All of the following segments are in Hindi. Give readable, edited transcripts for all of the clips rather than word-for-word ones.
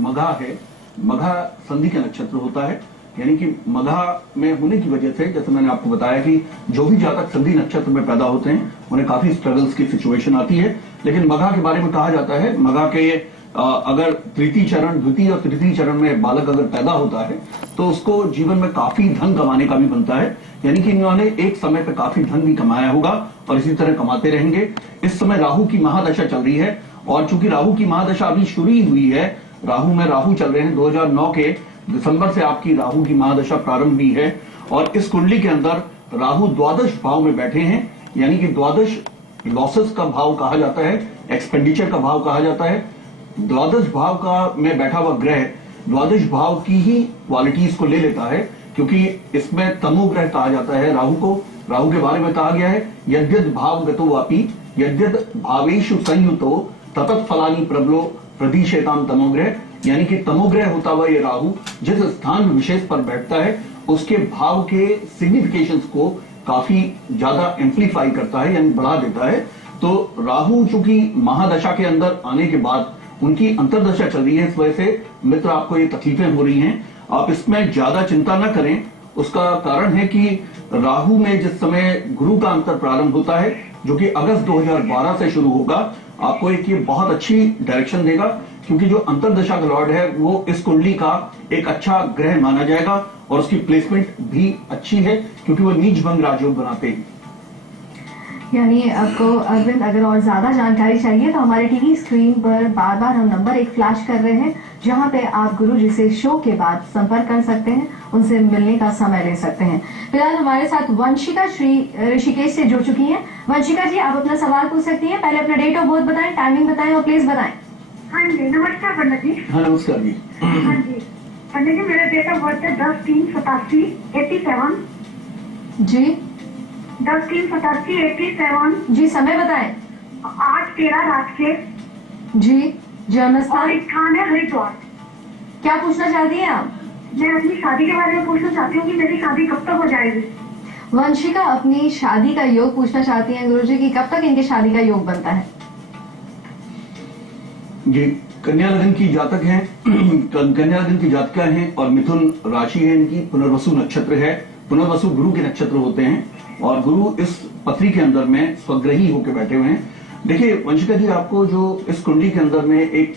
मघा है, मघा संधि का नक्षत्र होता है, यानी कि मघा में होने की वजह से जैसे मैंने आपको बताया कि जो भी जातक संधि नक्षत्र में पैदा होते हैं उन्हें काफी स्ट्रगल्स की सिचुएशन आती है। लेकिन मघा के बारे में कहा जाता है, मघा के अगर तृतीय चरण, द्वितीय और तृतीय चरण में बालक अगर पैदा होता है तो उसको जीवन में काफी धन कमाने का भी बनता है, यानी कि इन्होंने एक समय पर काफी धन भी कमाया होगा और इसी तरह कमाते रहेंगे। इस समय राहु की महादशा चल रही है और चूंकि राहु की महादशा अभी शुरू ही हुई है, राहु चल रहे हैं 2009 के दिसंबर से आपकी राहु की महादशा प्रारंभ हुई है और इस कुंडली के अंदर राहु द्वादश भाव में बैठे हैं, यानी कि द्वादश लॉसेस का भाव कहा जाता है, एक्सपेंडिचर का भाव कहा जाता है। द्वादश भाव का में बैठा हुआ ग्रह द्वादश भाव की ही क्वालिटीज को ले लेता है, क्योंकि इसमें तमो ग्रह कहा जाता है राहु को। राहु के बारे में कहा गया है यद्यद भाव गतो वापी यद्यद भावेशु संयुतो ततत फलानी प्रबलो प्रदिशेताम तमोग्रह, यानी कि तमोग्रह होता हुआ ये राहु जिस स्थान विशेष पर बैठता है उसके भाव के सिग्निफिकेशंस को काफी ज्यादा एम्प्लीफाई करता है, यानी बढ़ा देता है। तो राहु चूंकि महादशा के अंदर आने के बाद उनकी अंतरदशा चल रही है, इस वजह से मित्र आपको ये तकलीफें हो रही हैं। आप इसमें ज्यादा चिंता न करें। उसका कारण है कि राहु में जिस समय गुरु का अंतर प्रारंभ होता है जो कि अगस्त 2012 से शुरू होगा, आपको एक ये बहुत अच्छी डायरेक्शन देगा, क्योंकि जो अंतरदशा का लॉर्ड है वो इस कुंडली का एक अच्छा ग्रह माना जाएगा और उसकी प्लेसमेंट भी अच्छी है क्योंकि वो नीच भंग राजयोग बनाते हैं। यानी आपको अरविंद अगर और ज्यादा जानकारी चाहिए तो हमारे टीवी स्क्रीन पर बार बार हम नंबर एक फ्लैश कर रहे हैं जहां पे आप गुरु जी से शो के बाद संपर्क कर सकते हैं, उनसे मिलने का समय ले सकते हैं। फिलहाल हमारे साथ वंशिका श्री ऋषिकेश से जुड़ चुकी हैं। वंशिका जी, आप अपना सवाल पूछ सकती हैं। पहले अपना डेट ऑफ बर्थ बताएं, टाइमिंग बताएं और प्लेस बताएं। हाँ जी, नमस्कार पंडित जी। हाँ नमस्कार जी। हाँ जी पंडित जी, मेरा डेट ऑफ बर्थ है 10/3/87 87 जी। 10/3/87 जी, समय बताएं। 8:13 रात के। जी, जन्म और स्थान। स्थान है हरिद्वार। क्या पूछना चाहती हैं आप? मैं अपनी शादी के बारे में पूछना चाहती हूँ कि मेरी शादी कब तक हो जाएगी। वंशिका अपनी शादी का योग पूछना चाहती हैं गुरुजी की कब तक इनकी शादी का योग बनता है। जी, कन्या लग्न की जातक हैं, कन्या लग्न की जातिका हैं और मिथुन राशि है इनकी, पुनर्वसु नक्षत्र है। पुनर्वसु गुरु के नक्षत्र होते हैं और गुरु इस पत्री के अंदर में स्वग्रही होकर बैठे हुए हैं। देखिए वंशिका जी, आपको जो इस कुंडली के अंदर में एक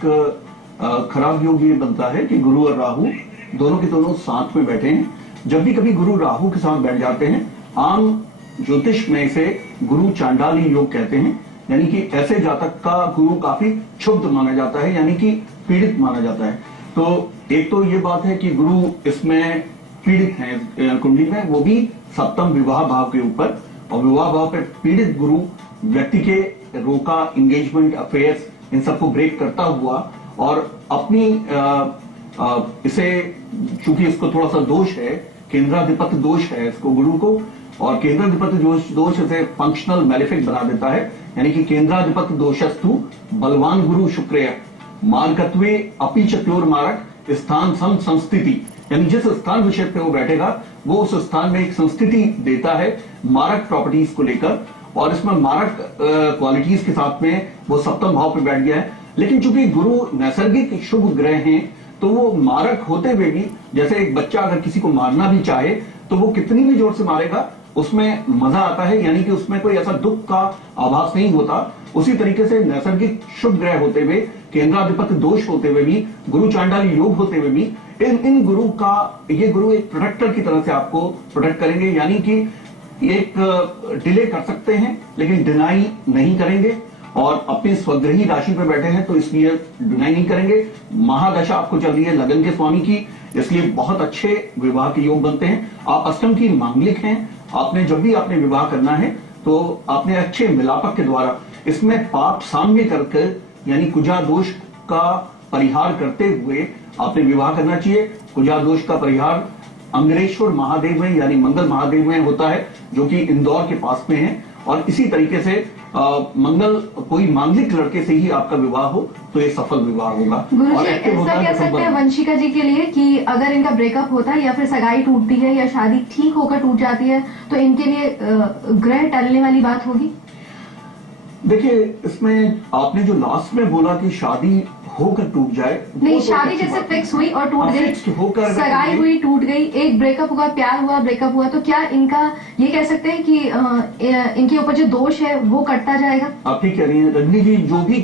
खराब योग ये बनता है कि गुरु और राहु दोनों के दोनों साथ में बैठे हैं। जब भी कभी गुरु राहु के साथ बैठ जाते हैं, आम ज्योतिष में इसे गुरु चांडाली योग कहते हैं, यानी कि ऐसे जातक का गुरु काफी क्षुब्ध माना जाता है, यानी कि पीड़ित माना जाता है। तो एक तो ये बात है कि गुरु इसमें पीड़ित हैं कुंडली में, वो भी सप्तम विवाह भाव के ऊपर, और विवाह भाव पे पीड़ित गुरु व्यक्ति के रोका एंगेजमेंट अफेयर्स इन सबको ब्रेक करता हुआ और अपनी इसे चूंकि इसको थोड़ा सा दोष है, केंद्राधिपत्य दोष है इसको गुरु को, और केंद्राधिपत्य दोष इसे फंक्शनल मैलेफिक बना देता है, यानी कि केंद्राधिपत्य दोषस्तु बलवान गुरु शुक्र मार्गत्वे अपि चतुर मारक स्थान सम संस्थिति, यानी जिस स्थान विषय पे वो बैठेगा वो उस स्थान में एक संस्थिति देता है मारक प्रॉपर्टीज को लेकर, और इसमें मारक क्वालिटीज के साथ में वो सप्तम भाव पे बैठ गया है। लेकिन चूंकि गुरु नैसर्गिक शुभ ग्रह हैं तो वो मारक होते हुए भी, जैसे एक बच्चा अगर किसी को मारना भी चाहे तो वो कितनी भी जोर से मारेगा उसमें मजा आता है, यानी कि उसमें कोई ऐसा दुख का आभास नहीं होता। उसी तरीके से नैसर्गिक शुभ ग्रह होते हुए, केंद्राधिपत्य दोष होते हुए भी, गुरु चांडाली योग होते हुए भी इन गुरु का, ये गुरु एक प्रोटेक्टर की तरह से आपको प्रोटेक्ट करेंगे, यानी कि एक डिले कर सकते हैं लेकिन डिनाई नहीं करेंगे, और अपनी स्वग्रही राशि पर बैठे हैं तो इसलिए डिनाई नहीं करेंगे। महादशा आपको चल रही है लगन के स्वामी की, इसलिए बहुत अच्छे विवाह के योग बनते हैं। आप अष्टम की मांगलिक हैं, आपने जब भी आपने विवाह करना है तो आपने अच्छे मिलापक के द्वारा इसमें पाप साम्य करके, यानी कुजा दोष का परिहार करते हुए आपने विवाह करना चाहिए। कुजा दोष का परिहार अंग्रेश्वर महादेव में, यानी मंगल महादेव में होता है, जो कि इंदौर के पास में है, और इसी तरीके से मंगल कोई मांगलिक लड़के से ही आपका विवाह हो तो ये सफल विवाह होगा। गुरुजी, ऐसा कह सकते हैं वंशिका जी के लिए कि अगर इनका ब्रेकअप होता है या फिर सगाई टूटती है या शादी ठीक होकर टूट जाती है तो इनके लिए ग्रह टलने वाली बात होगी। देखिए, इसमें आपने जो लास्ट में बोला कि शादी होकर टूट जाए, नहीं, वो तो शादी अच्छी जैसे बात है। फिक्स हुई और टूट हाँ, गई, fixed होकर अगर सगाई टूट हुई टूट गई, एक ब्रेकअप हुआ, प्यार हुआ ब्रेकअप हुआ, तो क्या इनका ये कह सकते हैं कि इनके ऊपर जो दोष है वो कटता जाएगा? आप ठीक कह रही हैं रजनी जी। जो भी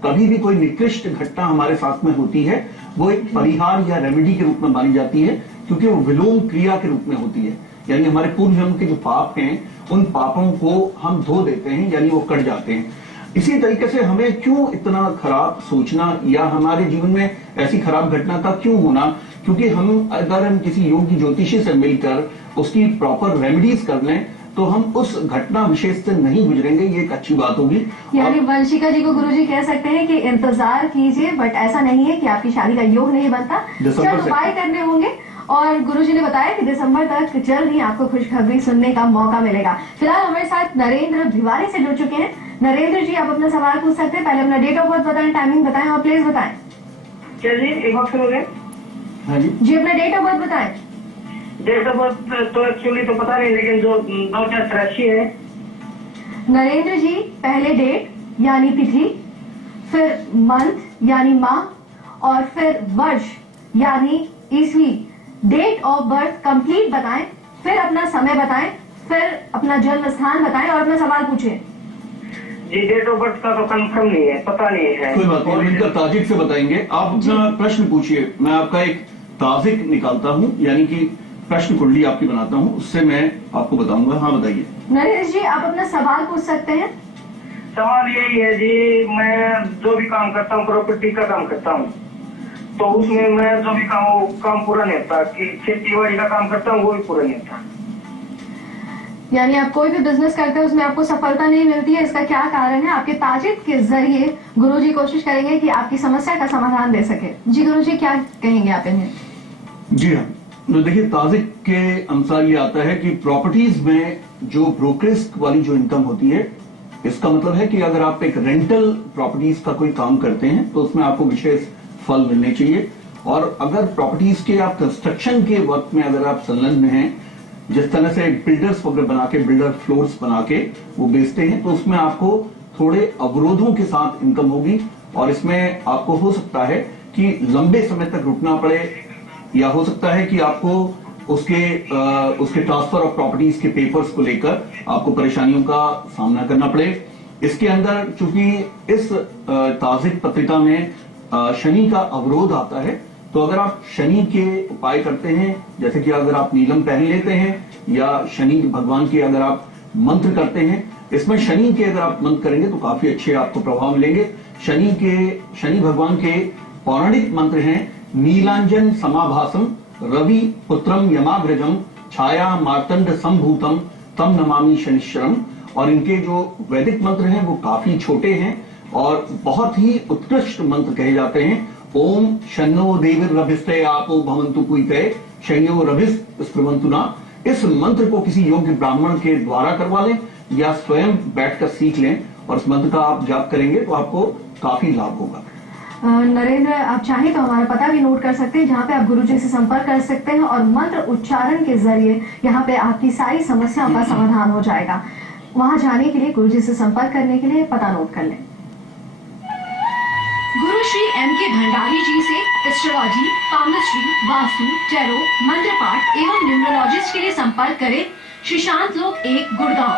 कभी भी कोई निकृष्ट घटना हमारे साथ में होती है, वो एक परिहार या रेमेडी के रूप में मानी जाती है, क्योंकि वो विलोम क्रिया के रूप में होती है। यानी हमारे पूर्व जन्म के जो पाप हैं, उन पापों को हम धो देते हैं, यानी वो कट जाते हैं। इसी तरीके से हमें क्यों इतना खराब सोचना, या हमारे जीवन में ऐसी खराब घटना का क्यों होना, क्योंकि अगर हम किसी योगी ज्योतिषी से मिलकर उसकी प्रॉपर रेमेडीज कर लें, तो हम उस घटना विशेष से नहीं गुजरेंगे, ये एक अच्छी बात होगी। यानी वंशिका जी को गुरुजी कह सकते हैं कि इंतजार कीजिए, बट ऐसा नहीं है कि आपकी शादी का योग नहीं बनता, दिसंबर चंद से। उपाय करने होंगे। और गुरुजी ने बताया कि दिसंबर तक जल्द ही आपको खुशखबरी सुनने का मौका मिलेगा। फिलहाल हमारे साथ नरेंद्र भिवारी से जुड़ चुके हैं। नरेंद्र जी, आप अपना सवाल पूछ सकते हैं। पहले अपना डेट ऑफ बर्थ बताएं, टाइमिंग बताएं और प्लेस बताएं। चलिए एक बार सुनोगे? हाँ जी। जी, अपना डेट ऑफ बर्थ बताएं। डेट ऑफ बर्थ तो एक्चुअली तो पता नहीं, लेकिन जो 2083 है। नरेंद्र जी, पहले डेट यानी तिथि, फिर मंथ यानी माह, और फिर वर्ष यानी ईस्वी। डेट ऑफ बर्थ कंप्लीट बताएं, फिर अपना समय बताएं, फिर अपना जन्म स्थान बताएं और अपना सवाल पूछें। जी, डेट ऑफ बर्थ का तो कंफर्म नहीं है, पता नहीं है। कोई बात नहीं, हम इनका ताजिक से बताएंगे। आप अपना प्रश्न पूछिए, मैं आपका एक ताजिक निकालता हूँ, यानी कि प्रश्न कुंडली आपकी बनाता हूँ, उससे मैं आपको बताऊंगा। हाँ बताइए। नरेंद्र जी, आप अपना सवाल पूछ सकते हैं। सवाल यही है जी, मैं जो भी काम करता हूँ, प्रॉपर्टी का काम करता हूँ, तो उसमें मैं जो भी काम पूरा नहीं होता, कि खेती बाड़ी का काम करता हूँ वो भी पूरा नहीं होता। यानी आप कोई भी बिजनेस करते हैं उसमें आपको सफलता नहीं मिलती है, इसका क्या कारण है? आपके ताजिद के जरिए गुरुजी कोशिश करेंगे कि आपकी समस्या का समाधान दे सके। जी गुरुजी, क्या कहेंगे आप इन्हें? जी हाँ, तो देखिए ताजिक के अनुसार ये आता है कि प्रॉपर्टीज में जो ब्रोकरेज वाली जो इनकम होती है, इसका मतलब है कि अगर आप एक रेंटल प्रॉपर्टीज का कोई काम करते हैं तो उसमें आपको विशेष फल मिलने चाहिए। और अगर प्रॉपर्टीज के आप कंस्ट्रक्शन के वक्त में अगर आप संलग्न हैं, जिस तरह से बिल्डर्स वगैरह बना के, बिल्डर फ्लोर्स बना के वो बेचते हैं, तो उसमें आपको थोड़े अवरोधों के साथ इनकम होगी। और इसमें आपको हो सकता है कि लंबे समय तक रुकना पड़े, या हो सकता है कि आपको उसके ट्रांसफर ऑफ प्रॉपर्टीज के पेपर्स को लेकर आपको परेशानियों का सामना करना पड़े। इसके अंदर चूंकि इस ताजिक पत्रिका में शनि का अवरोध आता है, तो अगर आप शनि के उपाय करते हैं, जैसे कि अगर आप नीलम पहन लेते हैं, या शनि भगवान के अगर आप मंत्र करते हैं, इसमें शनि के अगर आप मंत्र करेंगे तो काफी अच्छे आपको प्रभाव मिलेंगे। शनि भगवान के पौराणिक मंत्र हैं नीलांजन समाभासम रवि पुत्रम यमाग्रजम छाया मार्तंड संभूतम तम नमामि शनिश्चरम। और इनके जो वैदिक मंत्र हैं वो काफी छोटे हैं और बहुत ही उत्कृष्ट मंत्र कहे जाते हैं। ओम शन्नो देवीर्रभिस्ते आपो भवन्तु कुइते शन्यो रभिस् स्पृवन्तु ना। इस मंत्र को किसी योग्य ब्राह्मण के द्वारा करवा लें या स्वयं बैठकर सीख लें, और इस मंत्र का आप जाप करेंगे तो आपको काफी लाभ होगा। नरेंद्र, आप चाहें तो हमारा पता भी नोट कर सकते हैं, जहाँ पे आप गुरुजी से संपर्क कर सकते हैं और मंत्र उच्चारण के जरिए यहाँ पे आपकी सारी समस्याओं का समाधान हो जाएगा। वहां जाने के लिए, गुरुजी से संपर्क करने के लिए पता नोट कर लें। गुरु श्री M.K. भंडारी जी से एस्ट्रोलॉजी, पामस्ट्री, वास्तु, टैरो, मंत्र पाठ एवं न्यूमरोलॉजिस्ट के लिए संपर्क करें। श्री शांत लोक 1 गुड़गांव।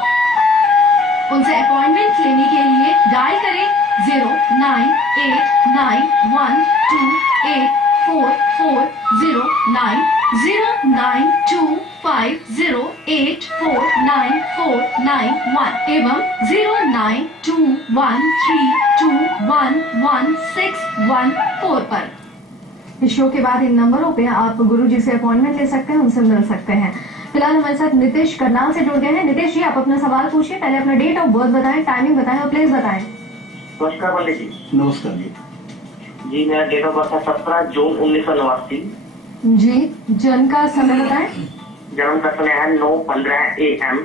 उनसे अपॉइंटमेंट लेने के लिए डायल करें 09891284409 09250849491 एवं 09213211614 पर। इस शो के बाद इन नंबरों पे आप गुरुजी से अपॉइंटमेंट ले सकते हैं, उनसे मिल सकते हैं। फिलहाल हमारे साथ नितेश करनाल से जुड़ गए हैं। नितेश जी, आप अपना सवाल पूछिए। पहले अपना डेट ऑफ बर्थ बताएं, टाइमिंग बताएं और प्लेस बताएं। नमस्कार पंडित जी। नमस्कार जी। जी, मेरा डेट ऑफ बर्थ है 17 जून 1989। जी, जन्म का समय बताएं। जन्म का समय है 9:15 AM।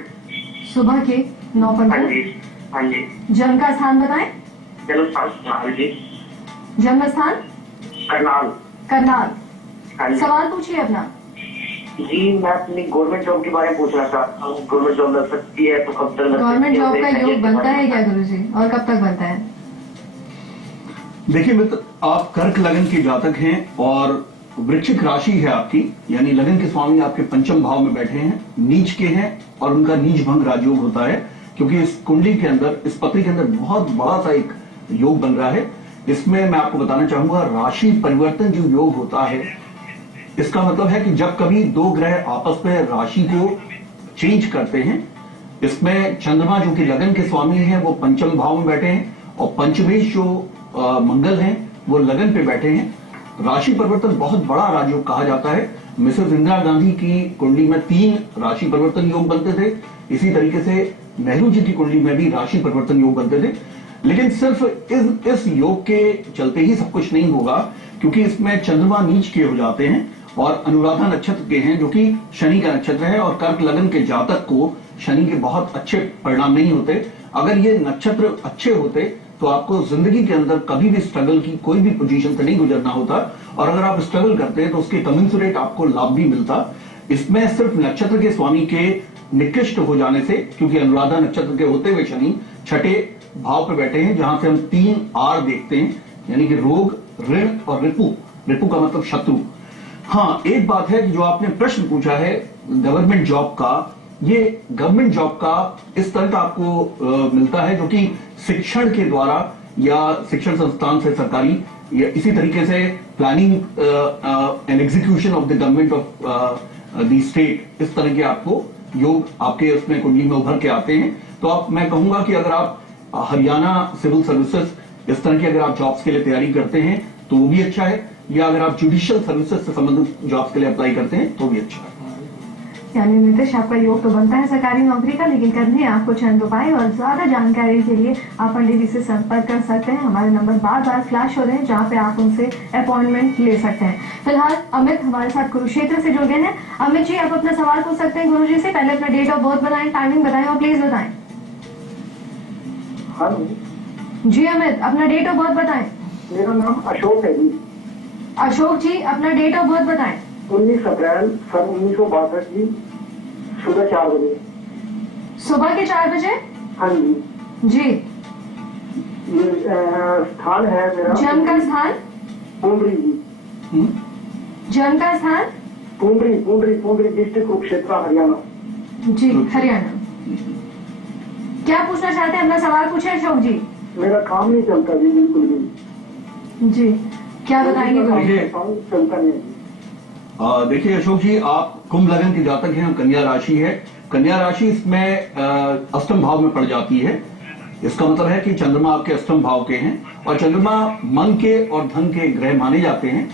सुबह के 9:15। हाँ जी, हाँ जी। जन्म का स्थान बताएं। जन्म स्थान करनाल जी। जन्म स्थान करनाल। करनाल। हाँ जी। सवाल पूछिए अपना। जी, मैं अपनी गवर्नमेंट जॉब के बारे में पूछना चाहता हूँ। गवर्नमेंट जॉब लग सकती है तो कब तक लग सकती है? गवर्नमेंट जॉब का योग बनता है क्या गुरुजी, और कब तक बनता है? देखिए मित्र, आप कर्क लगन के जातक हैं और वृश्चिक राशि है आपकी, यानी लगन के स्वामी आपके पंचम भाव में बैठे हैं, नीच के हैं और उनका नीच भंग राजयोग होता है, क्योंकि इस कुंडली के अंदर, इस पत्री के अंदर बहुत बड़ा सा एक योग बन रहा है। इसमें मैं आपको बताना चाहूंगा, राशि परिवर्तन जो योग होता है, इसका मतलब है कि जब कभी दो ग्रह आपस में राशि को चेंज करते हैं, इसमें चंद्रमा जो कि लगन के स्वामी हैं वो पंचम भाव में बैठे हैं और पंचमेश जो मंगल हैं वो लगन पे बैठे हैं। राशि परिवर्तन बहुत बड़ा राजयोग कहा जाता है। मिसेस इंदिरा गांधी की कुंडली में 3 राशि परिवर्तन योग बनते थे। इसी तरीके से नेहरू जी की कुंडली में भी राशि परिवर्तन योग बनते थे। लेकिन सिर्फ इस योग के चलते ही सब कुछ नहीं होगा, क्योंकि इसमें चंद्रमा नीच के हो जाते हैं और अनुराधा नक्षत्र के हैं जो कि शनि का नक्षत्र है, और कर्क लगन के जातक को शनि के बहुत अच्छे परिणाम नहीं होते। अगर ये नक्षत्र अच्छे होते तो आपको जिंदगी के अंदर कभी भी स्ट्रगल की कोई भी पोजीशन से नहीं गुजरना होता, और अगर आप स्ट्रगल करते हैं तो उसके कमेंसुरेट आपको लाभ भी मिलता। इसमें सिर्फ नक्षत्र के स्वामी के निकृष्ट हो जाने से, क्योंकि अनुराधा नक्षत्र के होते हुए शनि छठे भाव पे बैठे हैं, जहां से हम 3 आर देखते हैं, यानी कि रोग, ऋण और रिपु। रिपु का मतलब शत्रु। हाँ, एक बात है कि जो आपने प्रश्न पूछा है गवर्नमेंट जॉब का, ये गवर्नमेंट जॉब का इस तरह का आपको मिलता है जो कि शिक्षण के द्वारा या शिक्षण संस्थान से सरकारी, या इसी तरीके से planning and execution of the government of the state, इस तरह के आपको योग आपके उसमें कुंडली में उभर के आते हैं। तो मैं कहूंगा कि अगर आप हरियाणा सिविल सर्विसेज, इस तरह की अगर आप जॉब्स के लिए तैयारी करते हैं तो वो भी अच्छा है, या अगर आप जुडिशियल सर्विसेज से संबंधित जॉब्स के लिए अप्लाई करते हैं तो भी अच्छा है। यानी नीतीश, आपका योग तो बनता है सरकारी नौकरी का, लेकिन करनी है आपको चंद उपाय, और ज्यादा जानकारी के लिए आप पंडित जी से संपर्क कर सकते हैं। हमारे नंबर बार बार फ्लैश हो रहे हैं जहाँ पे आप उनसे अपॉइंटमेंट ले सकते हैं। फिलहाल अमित हमारे साथ कुरुक्षेत्र से जुड़ गए हैं। अमित जी, आप अपना सवाल पूछ सकते हैं गुरु जी से। पहले अपना डेट ऑफ बर्थ बताएं, टाइमिंग बताएं और प्लीज बताएं। जी अमित, अपना डेट ऑफ बर्थ बताएं। मेरा नाम अशोक है जी। अशोक जी, अपना डेट ऑफ बर्थ बताएं। 19 अप्रैल सन 1962 जी, सुबह 4 बजे। सुबह के 4 बजे? हाँ जी। जी। ये स्थान है मेरा जन्म का स्थान? पुंडरी जी। जन्म का स्थान? पुंडरी डिस्ट्रिक्ट कुरुक्षेत्र, हरियाणा। जी, हरियाणा। क्या पूछना चाहते हैं? अपना सवाल पूछे अशोक जी। मेरा काम नहीं चलता जी, बिल्कुल भी। जी, क्या बताएंगे गुरु जी? चलता नहीं। देखिए अशोक जी, आप कुंभ लगन के जातक हैं, कन्या राशि है। कन्या राशि इसमें अष्टम भाव में पड़ जाती है। इसका मतलब है कि चंद्रमा आपके अष्टम भाव के हैं, और चंद्रमा मन के और धन के ग्रह माने जाते हैं।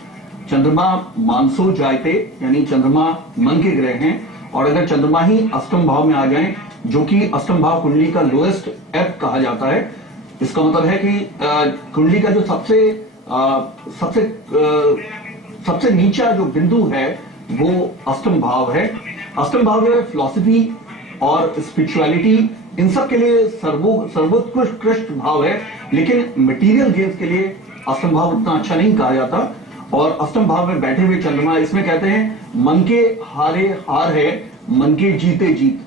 चंद्रमा मानसो जायते, यानी चंद्रमा मन के ग्रह हैं, और अगर चंद्रमा ही अष्टम भाव में आ जाएं, जो कि अष्टम भाव कुंडली का लोएस्ट एप कहा जाता है, इसका मतलब है कि कुंडली का जो सबसे नीचा जो बिंदु है वो अष्टम भाव है। अष्टम भाव जो है फिलॉसफी और स्पिरिचुअलिटी, इन सब के लिए सर्वोत्कृष्ट भाव है, लेकिन मटेरियल गेम्स के लिए अष्टम भाव उतना अच्छा नहीं कहा जाता। और अष्टम भाव में बैठे हुए चंद्रमा, इसमें कहते हैं मन के हारे हार है, मन के जीते जीत।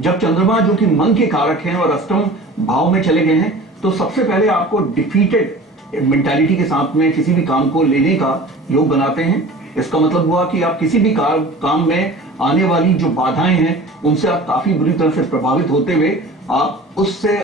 जब चंद्रमा जो कि मन के कारक हैं और अष्टम भाव में चले गए हैं, तो सबसे पहले आपको डिफीटेड मेंटालिटी के साथ में किसी भी काम को लेने का योग बनाते हैं। इसका मतलब हुआ कि आप किसी भी काम में आने वाली जो बाधाएं हैं उनसे आप काफी बुरी तरह से प्रभावित होते हुए आप उससे